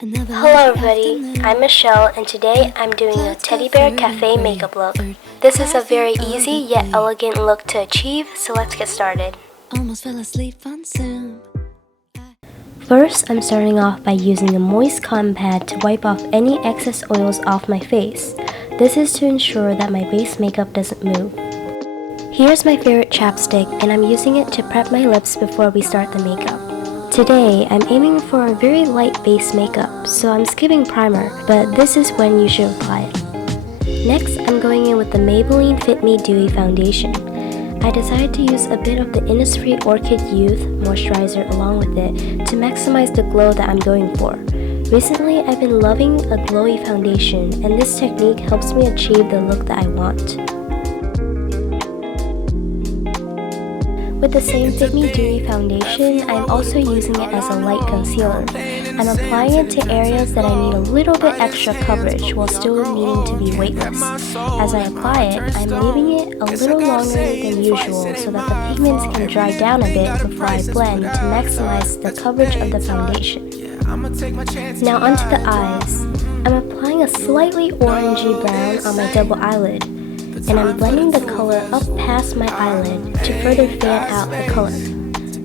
Hello everybody, I'm Michelle and today I'm doing a teddy bear cafe makeup look. This is a very easy yet elegant look to achieve, so let's get started. First, I'm starting off by using a moist cotton pad to wipe off any excess oils off my face. This is to ensure that my base makeup doesn't move. Here's my favorite chapstick and I'm using it to prep my lips before we start the makeup. Today, I'm aiming for a very light base makeup, so I'm skipping primer, but this is when you should apply it. Next, I'm going in with the Maybelline Fit Me Dewy foundation. I decided to use a bit of the Innisfree Orchid-Youth moisturizer along with it to maximize the glow that I'm going for. Recently, I've been loving a glowy foundation, and this technique helps me achieve the look that I want. With the same Fit Me Dewy foundation, I'm also using it as a light concealer. I'm applying it to areas that I need a little bit extra coverage while still needing to be weightless. As I apply it, I'm leaving it a little longer than usual so that the pigments can dry down a bit before I blend to maximize the coverage of the foundation. Now onto the eyes. I'm applying a slightly orangey brown on my double eyelid, and I'm blending the color up past my eyelid to further fan out the color.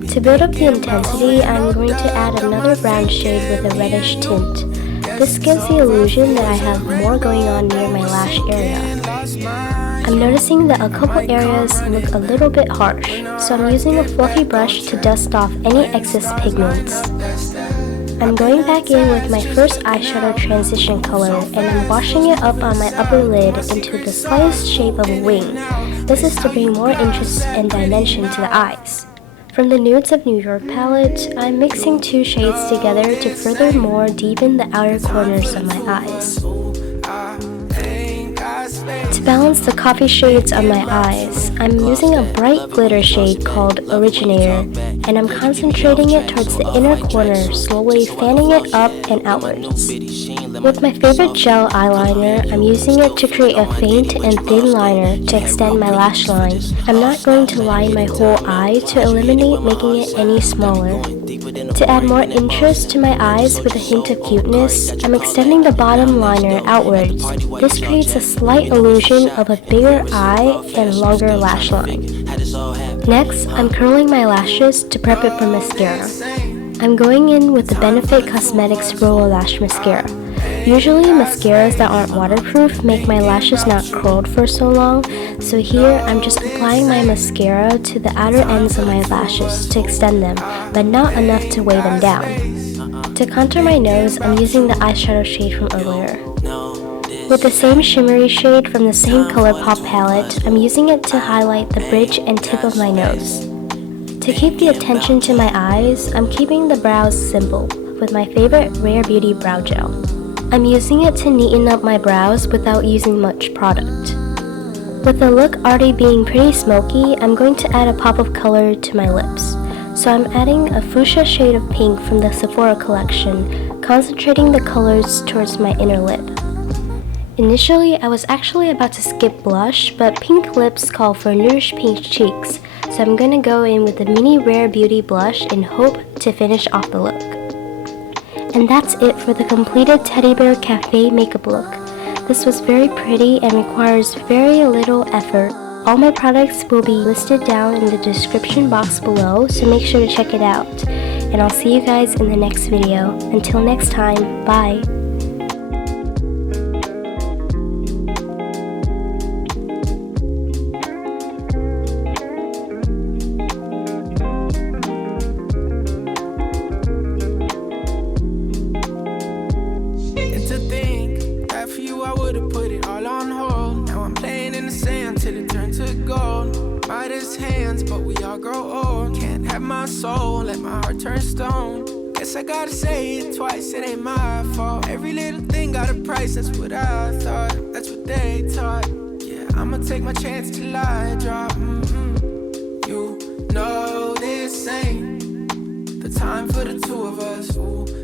To build up the intensity, I'm going to add another brown shade with a reddish tint. This gives the illusion that I have more going on near my lash area. I'm noticing that a couple areas look a little bit harsh, so I'm using a fluffy brush to dust off any excess pigments. I'm going back in with my first eyeshadow transition color and I'm washing it up on my upper lid into the slightest shape of a wing. This is to bring more interest and dimension to the eyes. From the Nudes of New York palette, I'm mixing two shades together to furthermore deepen the outer corners of my eyes. To balance the coffee shades on my eyes, I'm using a bright glitter shade called Originator, and I'm concentrating it towards the inner corner, slowly fanning it up and outwards. With my favorite gel eyeliner, I'm using it to create a faint and thin liner to extend my lash line. I'm not going to line my whole eye to eliminate making it any smaller. To add more interest to my eyes with a hint of cuteness, I'm extending the bottom liner outwards. This creates a slight illusion of a bigger eye and longer lash line. Next, I'm curling my lashes to prep it for mascara. I'm going in with the Benefit Cosmetics Roller Lash Mascara. Usually, mascaras that aren't waterproof make my lashes not curled for so long, so here I'm just applying my mascara to the outer ends of my lashes to extend them, but not enough to weigh them down. To contour my nose, I'm using the eyeshadow shade from earlier. With the same shimmery shade from the same Colourpop palette, I'm using it to highlight the bridge and tip of my nose. To keep the attention to my eyes, I'm keeping the brows simple with my favorite Rare Beauty Brow Gel. I'm using it to neaten up my brows without using much product. With the look already being pretty smoky, I'm going to add a pop of color to my lips. So I'm adding a fuchsia shade of pink from the Sephora collection, concentrating the colors towards my inner lip. Initially, I was actually about to skip blush, but pink lips call for nourished pink cheeks, so I'm going to go in with the mini Rare Beauty blush in hope to finish off the look. And that's it for the completed Teddy Bear Cafe makeup look. This was very pretty and requires very little effort. All my products will be listed down in the description box below, so make sure to check it out. And I'll see you guys in the next video. Until next time, bye! Hands, but we all grow old. Can't have my soul, let my heart turn stone. Guess I gotta say it twice, it ain't my fault. Every little thing got a price, that's what I thought. That's what they taught. Yeah, I'ma take my chance till I drop. You know this ain't the time for the two of us. Ooh.